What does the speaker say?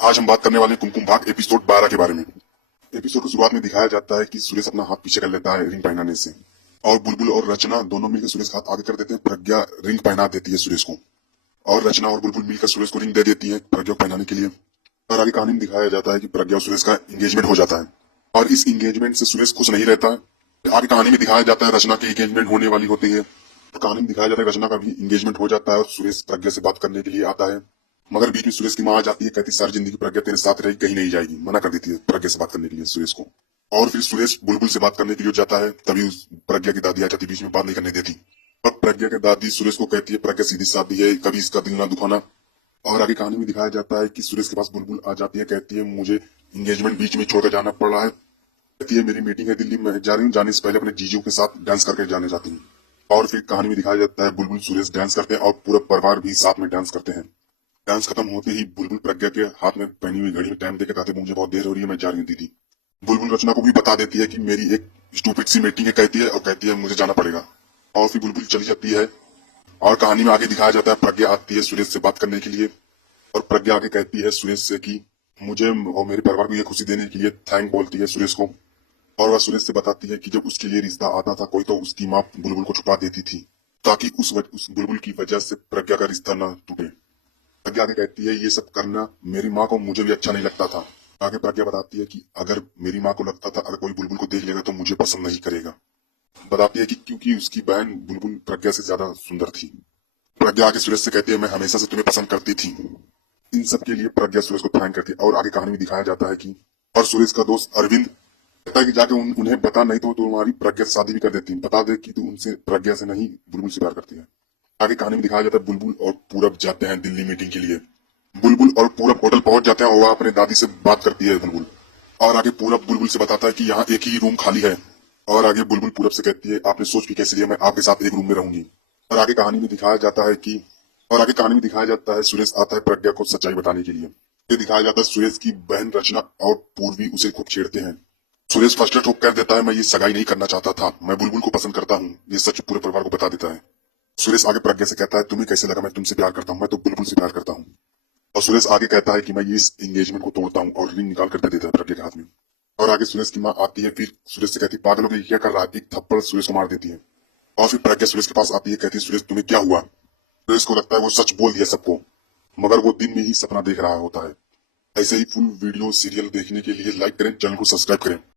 आज हम बात करने वाले हैं कुमकुम भाग एपिसोड 12 के बारे में। एपिसोड की शुरुआत में दिखाया जाता है कि सुरेश अपना हाथ पीछे कर लेता है रिंग पहनाने से, और बुलबुल और रचना दोनों मिलकर सुरेश का हाथ आगे कर देते हैं। प्रज्ञा रिंग पहना देती है सुरेश को, और रचना और बुलबुल मिलकर सुरेश को रिंग दे देती है प्रज्ञा को पहनाने के लिए। और आगे कहानी में दिखाया जाता है कि प्रज्ञा और सुरेश का एंगेजमेंट हो जाता है, और इस एंगेजमेंट से सुरेश खुश नहीं रहता है। आगे कहानी में दिखाया जाता है रचना की एंगेजमेंट होने वाली होती है, तो कहानी में दिखाया जाता है रचना का भी एंगेजमेंट हो जाता है और सुरेश प्रज्ञा से बात करने के लिए आता है। मगर बीच में सुरेश की माँ आ जाती है, कहती सारी जिंदगी प्रज्ञा तेरे साथ रहेगी, कहीं नहीं जाएगी, मना कर देती है प्रज्ञा से बात करने के लिए सुरेश को। और फिर सुरेश बुलबुल से बात करने के लिए जाता है, तभी प्रज्ञा की दादी आ जाती, बीच में बात नहीं करने देती। और प्रज्ञा की दादी सुरेश को कहती है प्रज्ञा सीधी सादी है, कभी इसका दिल ना दुखाना। और आगे कहानी में दिखाया जाता है कि सुरेश के पास बुलबुल आ जाती है, कहती है मुझे एंगेजमेंट बीच में छोड़कर जाना पड़ रहा है, कहती है मेरी मीटिंग है दिल्ली में, जा रही हूँ, जाने से पहले अपने जीजू के साथ डांस करके जाने जाती हूँ। और फिर कहानी में दिखाया जाता है बुलबुल सुरेश डांस करते हैं और पूरा परिवार भी साथ में डांस करते हैं। डांस खत्म होते ही बुलबुल प्रज्ञा के हाथ में पहनी हुई घड़ी में टाइम देकर कहते मुझे बहुत देर हो रही है, मैं जा रही हूँ दीदी। बुलबुल रचना को भी बता देती है कि मेरी एक स्टूपिड सी मीटिंग है, कहती है, और कहती है मुझे जाना पड़ेगा। और फिर बुलबुल चली जाती है। और कहानी में आगे दिखाया जाता है प्रज्ञा आती है सुरेश से बात करने के लिए, और प्रज्ञा आगे कहती है सुरेश से कि मुझे और मेरे परिवार को ये खुशी देने के लिए थैंक बोलती है सुरेश को। और वह सुरेश से बताती है कि जब उसके लिए रिश्ता आता था कोई, तो उसकी माँ बुलबुल को छुपा देती थी, ताकि उस बुलबुल की वजह से प्रज्ञा का रिश्ता न टूटे। प्रज्ञा आगे कहती है ये सब करना मेरी माँ को मुझे भी अच्छा नहीं लगता था। आगे प्रज्ञा बताती है कि अगर मेरी माँ को लगता था अगर कोई बुलबुल को देख लेगा तो मुझे पसंद नहीं करेगा। बताती है कि क्योंकि उसकी बहन बुलबुल प्रज्ञा से ज्यादा सुंदर थी। प्रज्ञा आगे सुरेश से कहती है मैं हमेशा से तुम्हें पसंद करती थी। इन सब के लिए प्रज्ञा सुरेश को थैंक करती है। और आगे कहानी में दिखाया जाता है कि और सुरेश का दोस्त अरविंद कहता है कि जाके उन्हें बता, नहीं तो तुम्हारी प्रज्ञा से शादी भी कर देती है, बता दे कि तू उनसे प्रज्ञा से नहीं बुलबुल से प्यार करती है। आगे कहानी में दिखाया जाता है बुलबुल और पूरब जाते हैं दिल्ली मीटिंग के लिए। बुलबुल और पूरब होटल पहुंच जाते हैं और वह अपने दादी से बात करती है बुलबुल। और आगे पूरब बुलबुल से बताता है कि यहाँ एक ही रूम खाली है। और आगे बुलबुल पूरब से कहती है आपने सोच भी कैसे लिया, मैं आपके साथ एक रूम में रहूंगी। और आगे कहानी में दिखाया जाता है कि सुरेश आता है प्रज्ञा को सच्चाई बताने के लिए। ये दिखाया जाता है सुरेश की बहन रचना और पूर्वी उसे खूब छेड़ते हैं। सुरेश फर्स्ट ठोक कर देता है मैं ये सगाई नहीं करना चाहता था, मैं बुलबुल को पसंद करता हूँ, ये सच पूरे परिवार को बता देता है। सुरेश आगे प्रज्ञा से कहता है तुम्हें कैसे लगा मैं तुमसे प्यार करता हूँ, मैं तो बुलबुल से प्यार करता हूँ। और सुरेश आगे कहता है कि मैं ये इस एंगेजमेंट को तोड़ता हूँ, और रिंग निकाल कर दे देता है प्रज्ञा के हाथ में। और आगे सुरेश की माँ आती है, फिर सुरेश से कहती है पागलों के क्या कर रहा है, एक थप्पड़ सुरेश को मार देती है। और फिर प्रज्ञा सुरेश के पास आती है, कहती है सुरेश तुम्हें क्या हुआ। सुरेश को लगता है वो सच बोल दिया सबको, मगर वो दिन में ही सपना देख रहा होता है। ऐसे ही फुल वीडियो सीरियल देखने के लिए लाइक करें, चैनल को सब्सक्राइब करें।